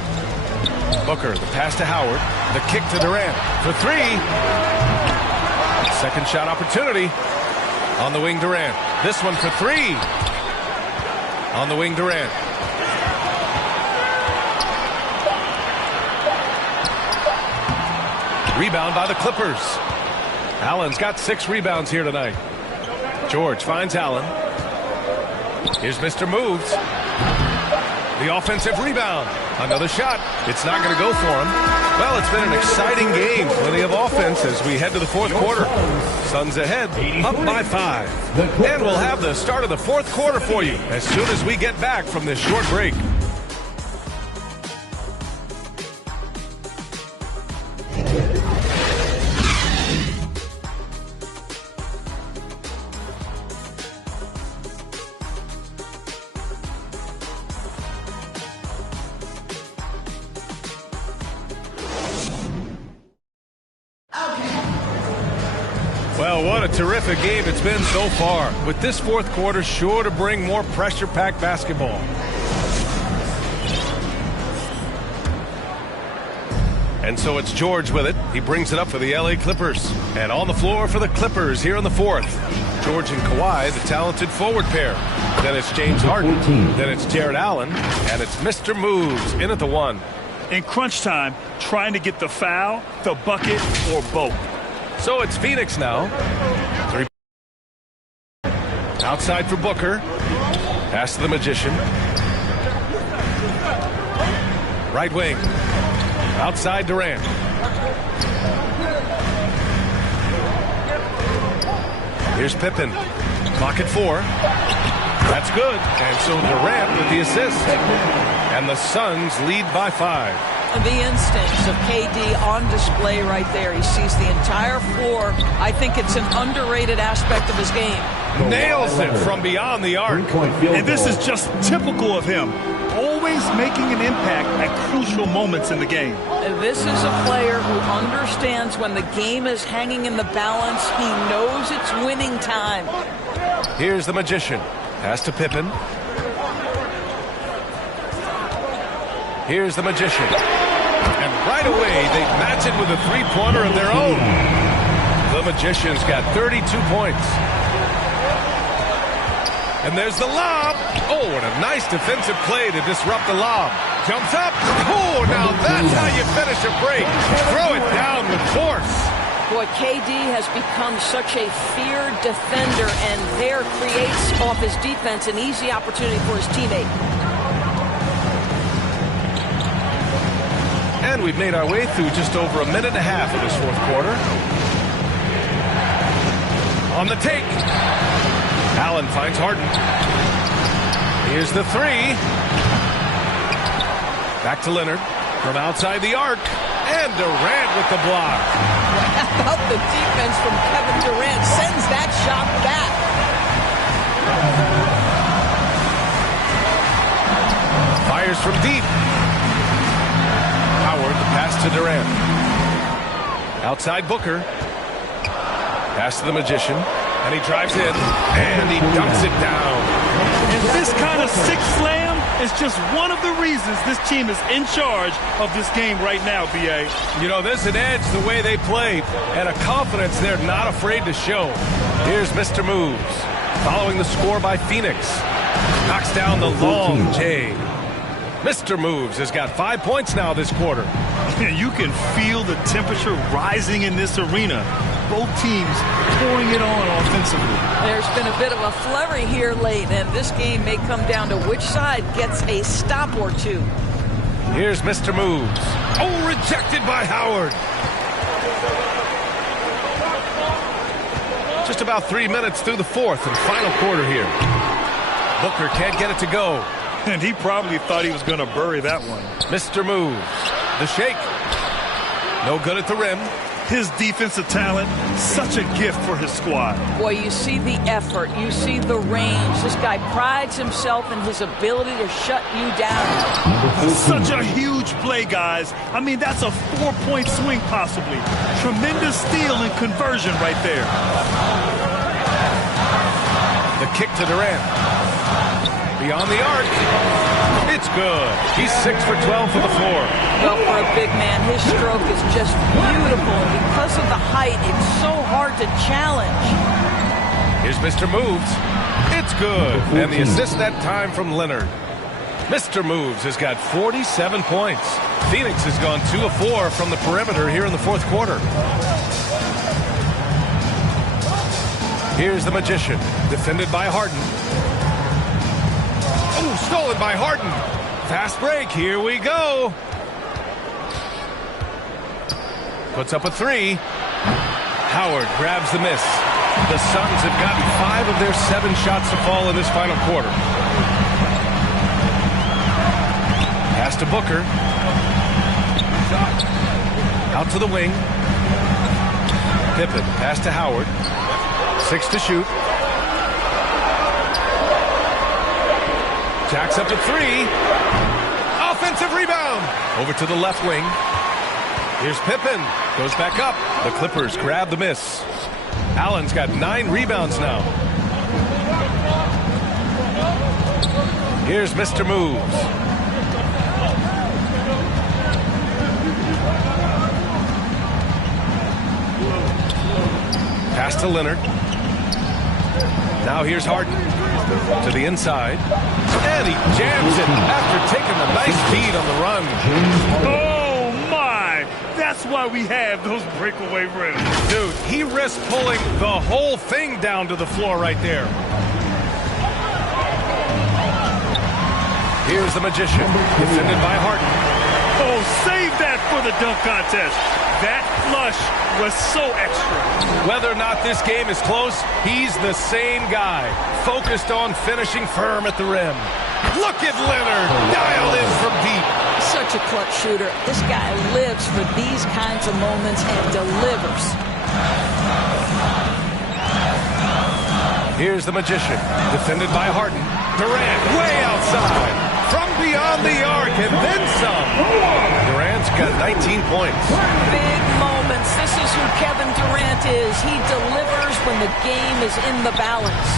Booker, the pass to Howard. The kick to Durant for 3. Second shot opportunity. On the wing, Durant. This one for 3. On the wing, Durant. Rebound by the Clippers. Allen's got 6 rebounds here tonight. George finds Allen. Here's Mr. Moves. The offensive rebound. Another shot. It's not going to go for him. Well, it's been an exciting game. Plenty of offense as we head to the fourth quarter. Suns ahead, up by 5. And we'll have the start of the fourth quarter for you as soon as we get back from this short break. Well, what a terrific game it's been so far, with this fourth quarter sure to bring more pressure-packed basketball. And so it's George with it. He brings it up for the LA Clippers. And on the floor for the Clippers here in the fourth. George and Kawhi, the talented forward pair. Then it's James Harden. Then it's Jared Allen. And it's Mr. Moves in at the 1. In crunch time, trying to get the foul, the bucket, or both. So it's Phoenix now. 3. Outside for Booker. Pass to the Magician. Right wing. Outside Durant. Here's Pippen. Clock at 4. That's good. And so Durant with the assist. And the Suns lead by 5. The instincts of KD on display right there. He sees the entire floor. I think it's an underrated aspect of his game. Nails it from beyond the arc. And this is just typical of him. Always making an impact at crucial moments in the game. This is a player who understands when the game is hanging in the balance. He knows it's winning time. Here's the Magician. Pass to Pippen. Here's the Magician. And right away, they match it with a three-pointer of their own. The Magician's got 32 points. And there's the lob. Oh, and a nice defensive play to disrupt the lob. Jumps up. Oh, now that's how you finish a break. Throw it down with force. Boy, KD has become such a feared defender, and there creates off his defense an easy opportunity for his teammate. And we've made our way through just over a minute and a half of this fourth quarter. On the take. Allen finds Harden. Here's the 3. Back to Leonard from outside the arc. And Durant with the block. How about the defense from Kevin Durant? Sends that shot back. Fires from deep. Howard, the pass to Durant. Outside Booker. Pass to the Magician. And he drives in. And he dunks it down. And this kind of sick slam is just one of the reasons this team is in charge of this game right now, B.A. You know, there's an edge the way they play and a confidence they're not afraid to show. Here's Mr. Moves, following the score by Phoenix. Knocks down the long J. Mr. Moves has got 5 points now this quarter. You can feel the temperature rising in this arena. Both teams pouring it on offensively. There's been a bit of a flurry here late, and this game may come down to which side gets a stop or two. Here's Mr. Moves. Oh, rejected by Howard. Just about 3 minutes through the fourth and final quarter here. Booker can't get it to go. And he probably thought he was going to bury that one. Mr. Moves. The shake. No good at the rim. His defensive talent, such a gift for his squad. Boy, you see the effort. You see the range. This guy prides himself in his ability to shut you down. Such a huge play, guys. I mean, that's a 4-point swing possibly. Tremendous steal and conversion right there. The kick to Durant. Beyond the arc. It's good. He's 6 for 12 for the floor. Well, for a big man, his stroke is just beautiful. Because of the height, it's so hard to challenge. Here's Mr. Moves. It's good. And the assist that time from Leonard. Mr. Moves has got 47 points. Phoenix has gone 2 of 4 from the perimeter here in the fourth quarter. Here's the Magician, defended by Harden. Oh, stolen by Harden. Fast break. Here we go. Puts up a three. Howard grabs the miss. The Suns have gotten 5 of their 7 shots to fall in this final quarter. Pass to Booker. Out to the wing. Pippen. Pass to Howard. 6 to shoot. Jacks up to 3. Offensive rebound. Over to the left wing. Here's Pippen. Goes back up. The Clippers grab the miss. Allen's got 9 rebounds now. Here's Mr. Moves. Pass to Leonard. Now here's Harden. To the inside. And he jams it after taking a nice beat on the run. Oh, my. That's why we have those breakaway rims. Dude, he risked pulling the whole thing down to the floor right there. Here's the Magician, defended by Harden. Oh, save that for the dunk contest. That flush was so extra. Whether or not this game is close, he's the same guy, focused on finishing firm at the rim. Look at Leonard, dialed in from deep. Such a clutch shooter. This guy lives for these kinds of moments and delivers. Here's the Magician, defended by Harden. Durant way outside, from beyond the arc, and then some. Durant's got 19 points. Big moments. This is who Kevin Durant is. He delivers when the game is in the balance.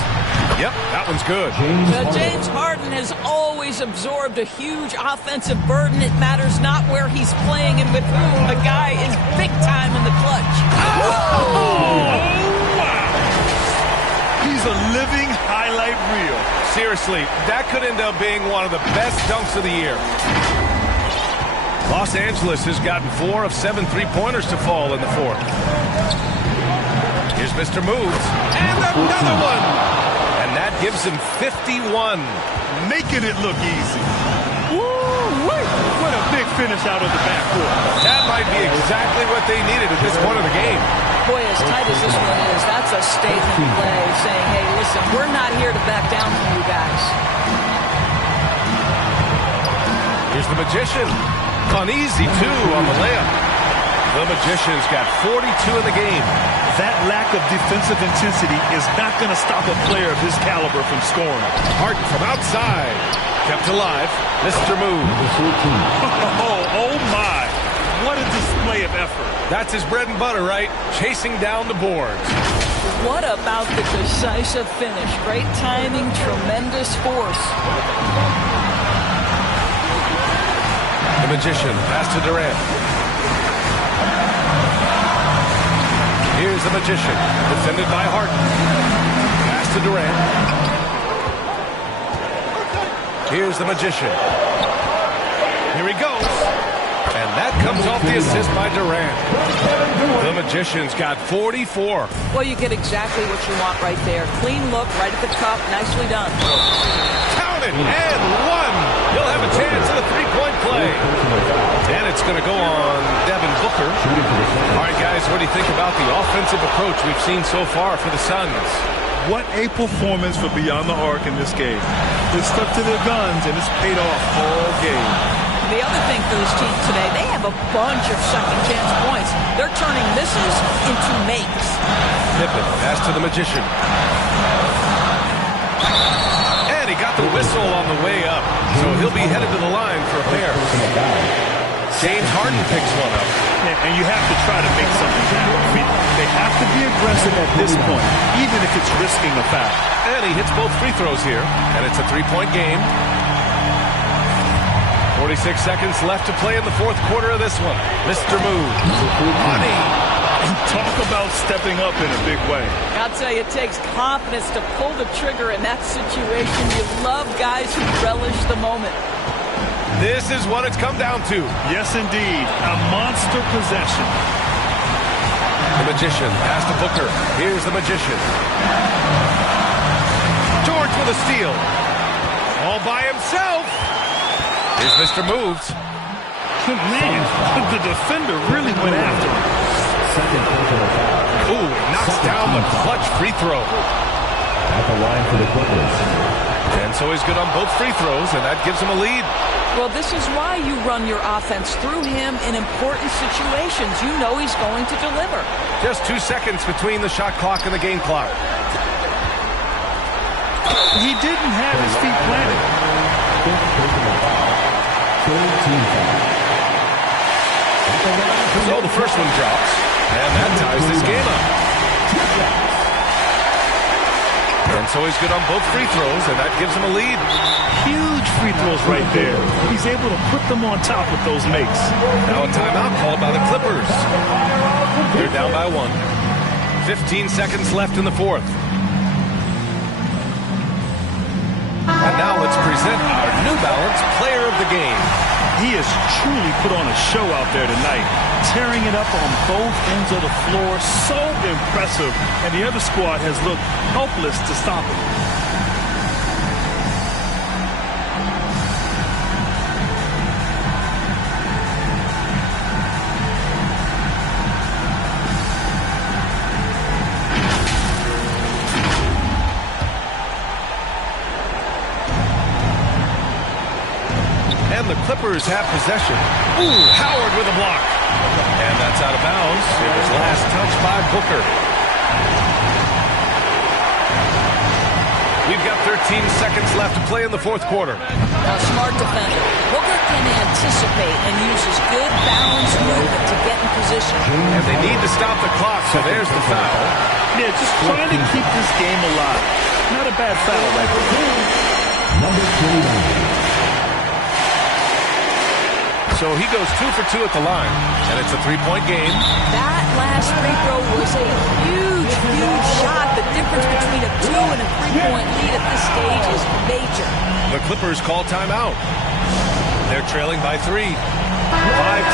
Yep, that one's good. James Harden has always absorbed a huge offensive burden. It matters not where he's playing and with whom. The guy is big time in the clutch. Oh, wow. He's a living highlight reel. Seriously, that could end up being one of the best dunks of the year. Los Angeles has gotten 4 of 7 3-pointers to fall in the fourth. Here's Mr. Moves. And another one! And that gives him 51. Making it look easy. Woo-wee! What a big finish out of the backcourt. That might be exactly what they needed at this point of the game. Boy, as tight as this one is, that's a statement play saying, hey, listen, we're not here to back down from you guys. Here's the Magician. Uneasy, too, on the layup. The Magician's got 42 in the game. That lack of defensive intensity is not going to stop a player of his caliber from scoring. Harden from outside. Kept alive. Mr. Move. Oh, my. What a display of effort. That's his bread and butter, right? Chasing down the boards. What about the decisive finish? Great timing, tremendous force. The Magician, pass to Durant. Here's the Magician, defended by Harden. Pass to Durant. Here's the Magician. Here he goes. And that comes off the assist by Durant. The Magician's got 44. Well, you get exactly what you want right there. Clean look, right at the cup. Nicely done. Count it, and one. He'll have a chance at a three-point play. And it's going to go on Devin Booker. All right, guys, what do you think about the offensive approach we've seen so far for the Suns? What a performance for Beyond the Arc in this game. They stuck to their guns, and it's paid off all game. The other thing for this team today, they have a bunch of second-chance points. They're turning misses into makes. Pippen, pass to the Magician. And he got the whistle on the way up, so he'll be headed to the line for a pair. James Harden picks one up. And you have to try to make something happen. I mean, they have to be aggressive at this point, even if it's risking a foul. And he hits both free throws here, and it's a three-point game. 46 seconds left to play in the fourth quarter of this one. Mr. Move. Money. Talk about stepping up in a big way. I'll tell you, it takes confidence to pull the trigger in that situation. You love guys who relish the moment. This is what it's come down to. Yes, indeed. A monster possession. The Magician, pass to Booker. Here's the Magician. George with a steal. All by himself. Here's Mr. Moves. Man, the defender really went after him. Ooh, knocks down the clutch free throw. At the line for the Clippers. And so he's good on both free throws, and that gives him a lead. Well, this is why you run your offense through him in important situations. You know he's going to deliver. Just 2 seconds between the shot clock and the game clock. He didn't have his feet planted. So the first one drops, and that ties this game up. And so he's good on both free throws, and that gives him a lead. Huge free throws right there. He's able to put them on top with those makes. Now a timeout called by the Clippers. They're down by one. 15 seconds left in the fourth. And now let's present our New Balance Player of the Game. He has truly put on a show out there tonight, tearing it up on both ends of the floor. So impressive, and the other squad has looked helpless to stop him. The Clippers have possession. Ooh, Howard with a block. And that's out of bounds. It was last touched by Booker. We've got 13 seconds left to play in the fourth quarter. A smart defender. Booker can anticipate and uses good balanced movement to get in position. And they need to stop the clock, so there's the foul. Yeah, just trying to keep this game alive. Not a bad foul right there. Number 29. So he goes 2 for 2 at the line, and it's a three-point game. That last free throw was a huge, huge shot. The difference between a 2 and a 3-point lead at this stage is major. The Clippers call timeout. They're trailing by 3. 5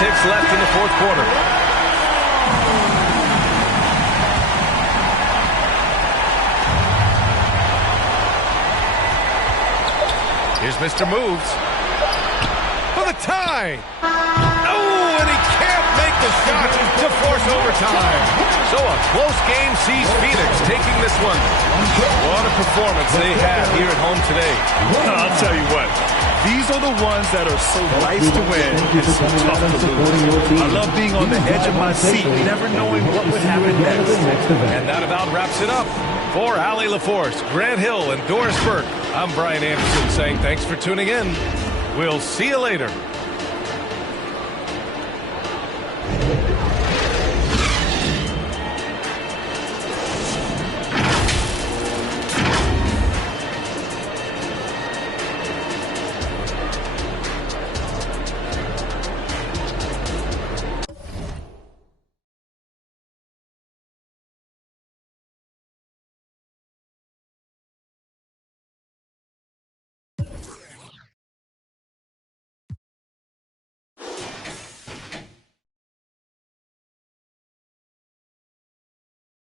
ticks left in the fourth quarter. Here's Mr. Moves. For the tie. Oh, and he can't make the shot to force overtime. So a close game sees Phoenix taking this one. What a performance they have here at home today. I'll tell you what. These are the ones that are so nice to win and so tough to lose. I love being on the edge of my seat, never knowing what would happen next. And that about wraps it up. For Allie LaForce, Grant Hill, and Doris Burke, I'm Brian Anderson saying thanks for tuning in. We'll see you later.